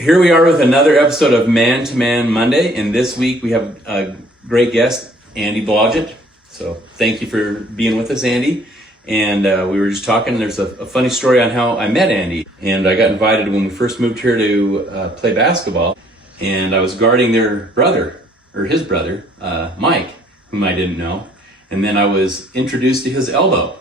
Here we are with another episode of Man to Man Monday, and this week we have a great guest, Andy Blodgett. So thank you for being with us, Andy. And we were just talking, there's a funny story on how I met Andy. And I got invited when we first moved here to play basketball, and I was guarding their brother, or his brother, Mike, whom I didn't know. And then I was introduced to his elbow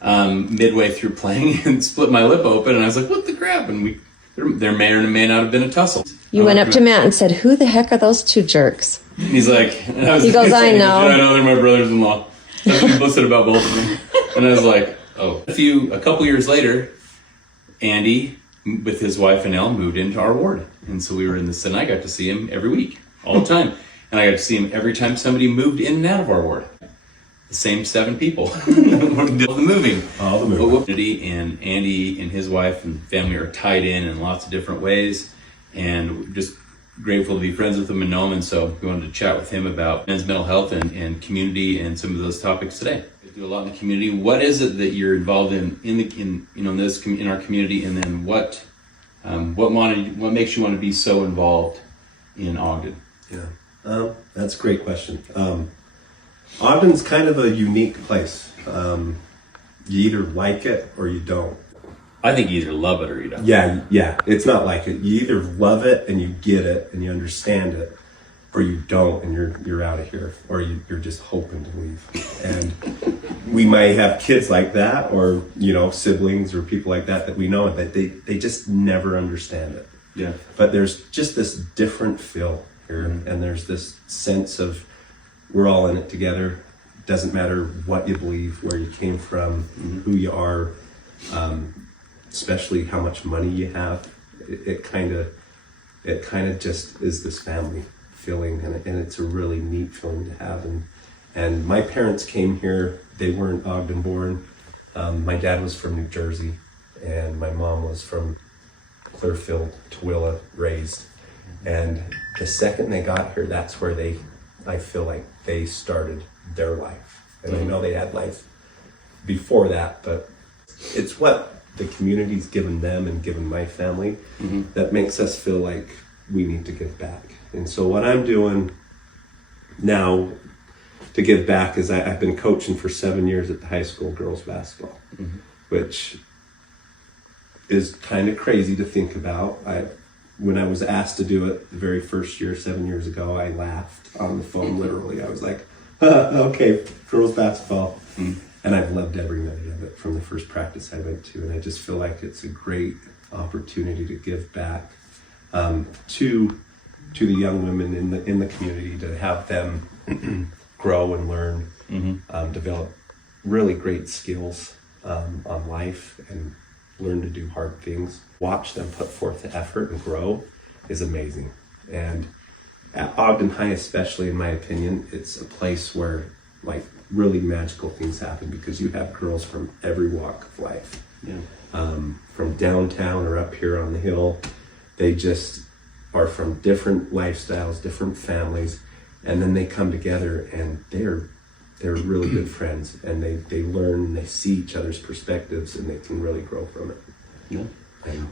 midway through playing and split my lip open, and I was like, what the crap? And there may or may not have been a tussle. You went up to Matt and said, who the heck are those two jerks? He's like, he goes, I know. I know, they're my brothers-in-law. That's what he said about both of them. And I was like, oh. A couple years later, Andy, with his wife Annelle, moved into our ward. And so we were in this, and I got to see him every week, all the time. And I got to see him every time somebody moved in and out of our ward. The same 7 people. All the moving. And Andy and his wife and family are tied in lots of different ways. And just grateful to be friends with him and know him. And so we wanted to chat with him about men's mental health and community and some of those topics today. We do a lot in the community. What is it that you're involved in our community? And then what makes you want to be so involved in Ogden? Yeah, that's a great question. Ogden's kind of a unique place. You either like it or you don't. I think you either love it or you don't. Yeah, it's not like it. You either love it and you get it and you understand it, or you don't and you're out of here, or you're just hoping to leave. And we might have kids like that, or siblings or people like that we know that they just never understand it. Yeah. But there's just this different feel here, and there's this sense of we're all in it together. Doesn't matter what you believe, where you came from, who you are, especially how much money you have. It kind of just is this family feeling, and it's a really neat feeling to have. And my parents came here. They weren't Ogden born. My dad was from New Jersey, and my mom was from Clearfield, Tooele, raised. And the second they got here, that's where I feel like they started their life. And I know they had life before that, but it's what the community's given them and given my family that makes us feel like we need to give back. And so what I'm doing now to give back is I've been coaching for 7 years at the high school girls basketball, which is kind of crazy to think about. When I was asked to do it the very first year, 7 years ago, I laughed on the phone, literally. I was like, okay, girls basketball. And I've loved every minute of it from the first practice I went to. And I just feel like it's a great opportunity to give back to the young women in the community, to have them grow and learn, develop really great skills on life, and learn to do hard things. Watch them put forth the effort and grow is amazing. And at Ogden High, especially, in my opinion, it's a place where really magical things happen, because you have girls from every walk of life. From downtown or up here on the hill. They just are from different lifestyles, different families, and then they come together and they're really good friends, and they learn and they see each other's perspectives, and they can really grow from it. Yeah. And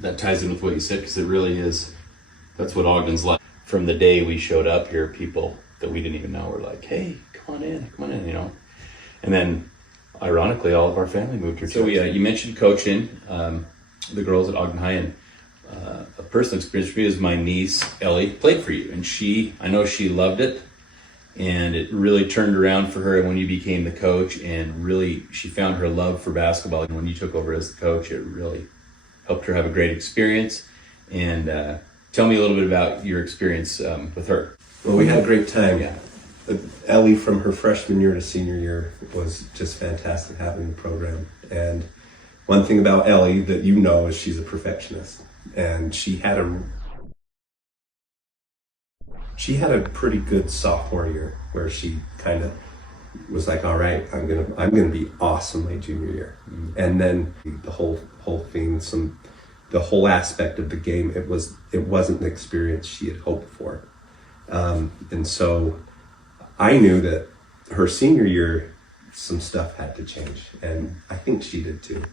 that ties in with what you said, because it really is, that's what Ogden's like. From the day we showed up here, people that we didn't even know were like, hey, come on in, And then, ironically, all of our family moved here. So you mentioned coaching the girls at Ogden High, and a personal experience for me is my niece, Ellie, played for you. And I know she loved it, and it really turned around for her when you became the coach, and really she found her love for basketball. And when you took over as the coach, it really helped her have a great experience. And tell me a little bit about your experience with her. Well, we had a great time. Yeah. Ellie, from her freshman year to senior year, was just fantastic having the program. And one thing about Ellie that is she's a perfectionist. And she had a pretty good sophomore year where she kind of was like, all right, I'm gonna be awesome my junior year. And then the whole thing, the whole aspect of the game, it wasn't the experience she had hoped for. And so I knew that her senior year, some stuff had to change, and I think she did too.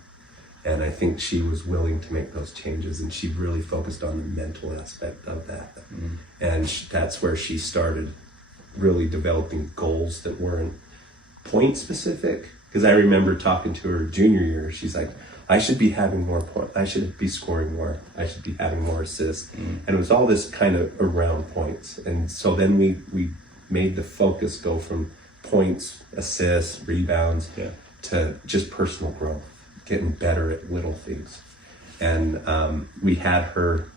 And I think she was willing to make those changes, and she really focused on the mental aspect of that. And that's where she started really developing goals that weren't point specific. Because I remember talking to her junior year, she's like, I should be having more points. I should be scoring more. I should be having more assists. And it was all this kind of around points. And so then we made the focus go from points, assists, rebounds, to just personal growth, getting better at little things. And we had her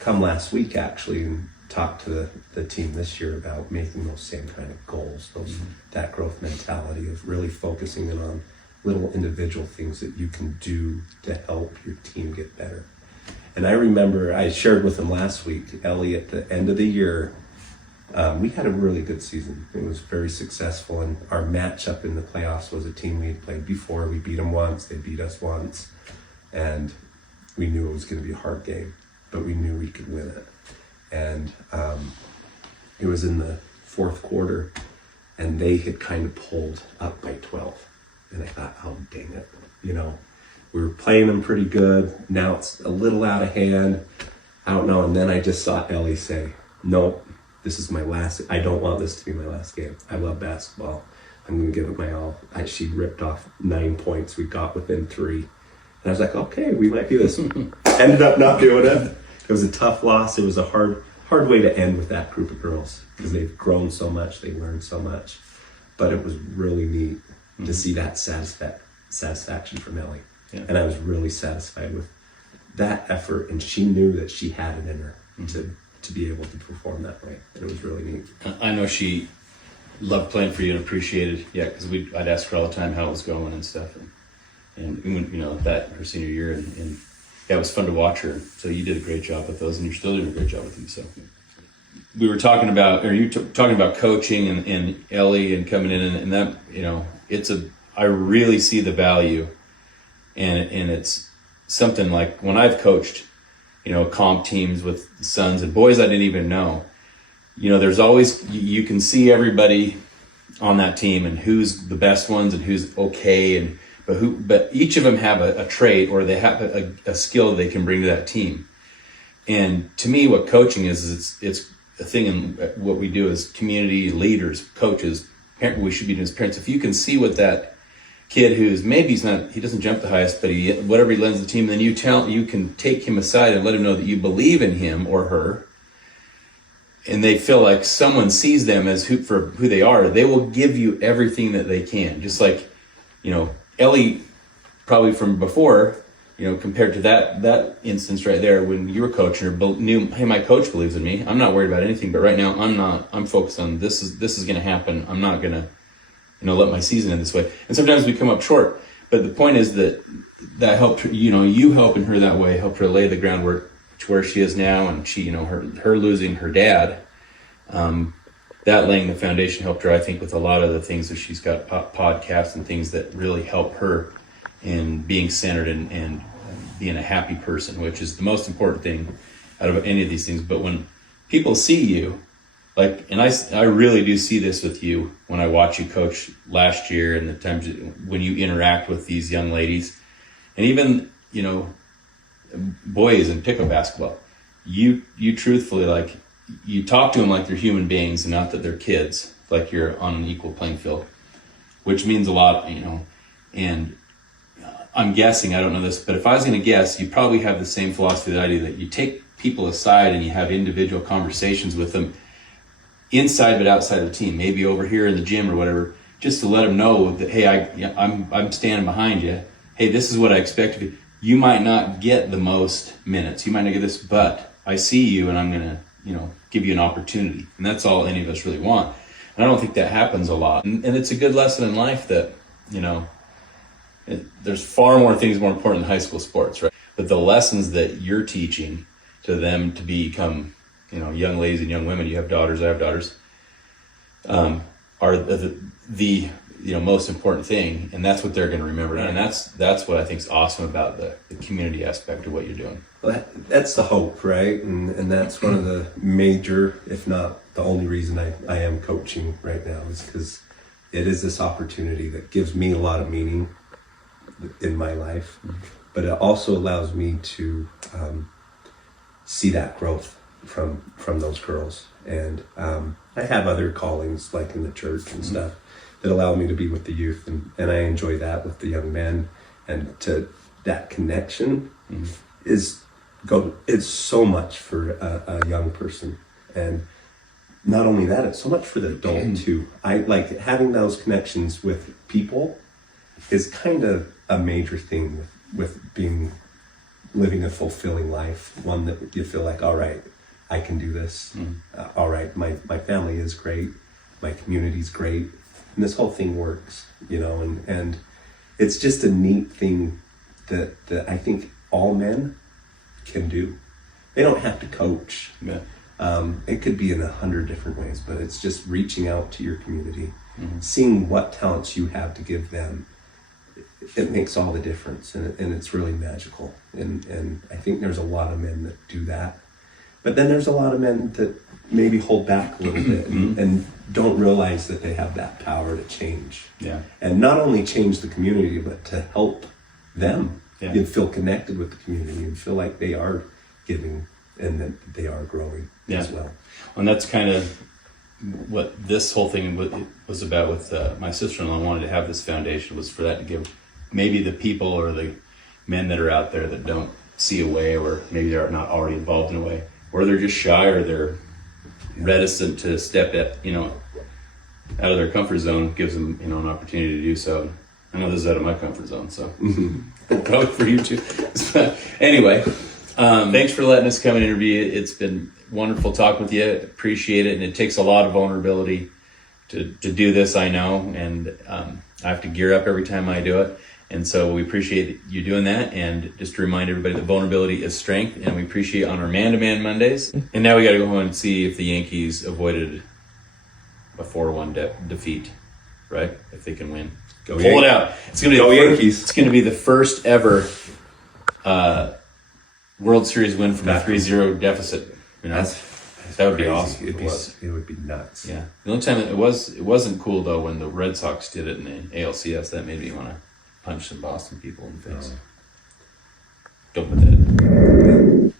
come last week actually and talk to the team this year about making those same kind of goals, that growth mentality of really focusing in on little individual things that you can do to help your team get better. And I remember I shared with them last week, Ellie, at the end of the year, we had a really good season. It was very successful, and our matchup in the playoffs was a team we had played before. We beat them once, they beat us once, and we knew it was going to be a hard game, but we knew we could win it. And it was in the fourth quarter, and they had kind of pulled up by 12. And I thought, oh, dang it. You know, we were playing them pretty good. Now it's a little out of hand. I don't know. And then I just saw Ellie say, nope, this is my last. I don't want this to be my last game. I love basketball. I'm going to give it my all. She ripped off 9 points. We got within 3. And I was like, okay, we might do this. Ended up not doing it. It was a tough loss. It was a hard way to end with that group of girls because they've grown so much. They learned so much. But it was really neat to see that satisfaction from Ellie. Yeah. And I was really satisfied with that effort, and she knew that she had it in her to be able to perform that way. And it was really neat. I know she loved playing for you and appreciated, because I'd ask her all the time how it was going and stuff. And you know, that her senior year, and it was fun to watch her. So you did a great job with those, and you're still doing a great job with them. So we were talking about, or you talking about coaching and Ellie and coming in, and that, you know, I really see the value, and it's something like when I've coached, you know, comp teams with sons and boys I didn't even know, you know, there's always, you can see everybody on that team and who's the best ones and who's okay, but each of them have a trait, or they have a skill they can bring to that team. And to me, what coaching is it's a thing in what we do as community leaders, coaches, we should be doing as parents. If you can see what that kid who's maybe he doesn't jump the highest, but whatever he lends the team, then you can take him aside and let him know that you believe in him or her, and they feel like someone sees them as for who they are. They will give you everything that they can. Just like, you know, Ellie, probably from before, you know, compared to that instance right there when you were coaching her, knew, hey, my coach believes in me. I'm not worried about anything, but right now I'm focused on this is going to happen. I'm not going to, you know, let my season end this way. And sometimes we come up short, but the point is that helped her, you know, you helping her that way helped her lay the groundwork to where she is now. And she, you know, her losing her dad, that laying the foundation helped her, I think, with a lot of the things that she's got podcasts and things that really help her in being centered and being a happy person, which is the most important thing out of any of these things. But when people see you, like, and I really do see this with you when I watch you coach last year and the times when you interact with these young ladies, and even, you know, boys in pickup basketball, you truthfully, like, you talk to them like they're human beings and not that they're kids, like you're on an equal playing field, which means a lot, you know. And I'm guessing, I don't know this, but if I was going to guess, you probably have the same philosophy that I do, that you take people aside and you have individual conversations with them inside but outside of the team, maybe over here in the gym or whatever, just to let them know that, hey, I'm standing behind you. Hey, this is what I expect of you. You might not get the most minutes. You might not get this, but I see you and I'm going to, you know, give you an opportunity. And that's all any of us really want. And I don't think that happens a lot. And it's a good lesson in life that, you know, there's far more things more important than high school sports, right? But the lessons that you're teaching to them to become, you know, young ladies and young women, you have daughters, I have daughters, are the you know, most important thing. And that's what they're going to remember. And that's what I think is awesome about the community aspect of what you're doing. Well, that's the hope, right? And that's one of the major, if not the only reason I am coaching right now, is because it is this opportunity that gives me a lot of meaning in my life. but it also allows me to see that growth from those girls. And I have other callings like in the church and stuff that allow me to be with the youth, and I enjoy that with the young men, and to that connection is so much for a young person. And not only that, it's so much for the adult too. I like having those connections with people is kind of a major thing with living a fulfilling life, one that you feel like, all right, I can do this. All right, my family is great, my community's great, and this whole thing works, you know, and it's just a neat thing that I think all men can do. They don't have to coach. Yeah. It could be in 100 different ways, but it's just reaching out to your community, seeing what talents you have to give them. It makes all the difference, and it's really magical. And I think there's a lot of men that do that. But then there's a lot of men that maybe hold back a little bit and don't realize that they have that power to change. Yeah. And not only change the community, but to help them. Yeah. You feel connected with the community and feel like they are giving and that they are growing as well. And that's kind of what this whole thing was about with my sister-in-law. Wanted to have this foundation, was for that to give maybe the people or the men that are out there that don't see a way, or maybe they're not already involved in a way, or they're just shy, or they're reticent to step out of their comfort zone, gives them, an opportunity to do so. I know this is out of my comfort zone, so probably for you too. But anyway, thanks for letting us come and interview you. It's been wonderful talking with you. Appreciate it. And it takes a lot of vulnerability to do this, I know. And I have to gear up every time I do it. And so we appreciate you doing that. And just to remind everybody that vulnerability is strength. And we appreciate it on our Man-to-Man Mondays. And now we got to go home and see if the Yankees avoided a 4-1 defeat, right? If they can win. Go Pull it out. It's gonna be Yankees. It's going to be the first ever World Series win from a 3-0 deficit. That would be awesome. It would be nuts. Yeah. The only time it wasn't cool though when the Red Sox did it in the ALCS. That made me want to punch some Boston people in the face. Don't put that in.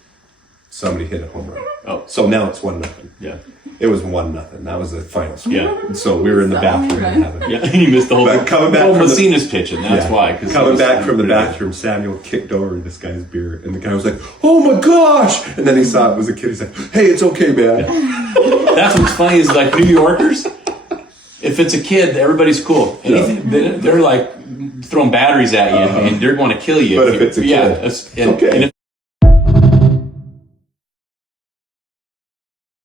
Somebody hit a home run. Oh. So now it's 1-0. Yeah. It was 1-0. That was the final score. Yeah. So we were in the bathroom having. Yeah. You missed the whole. But coming back from Messina's pitching. That's why. Coming back from the bathroom, Samuel kicked over this guy's beer, and the guy was like, "Oh my gosh!" And then he saw it was a kid. He's like, "Hey, it's okay, man." Yeah. That's what's funny is like New Yorkers. If it's a kid, everybody's cool. They're like throwing batteries at you, and they're going to kill you. But if it's a kid, okay.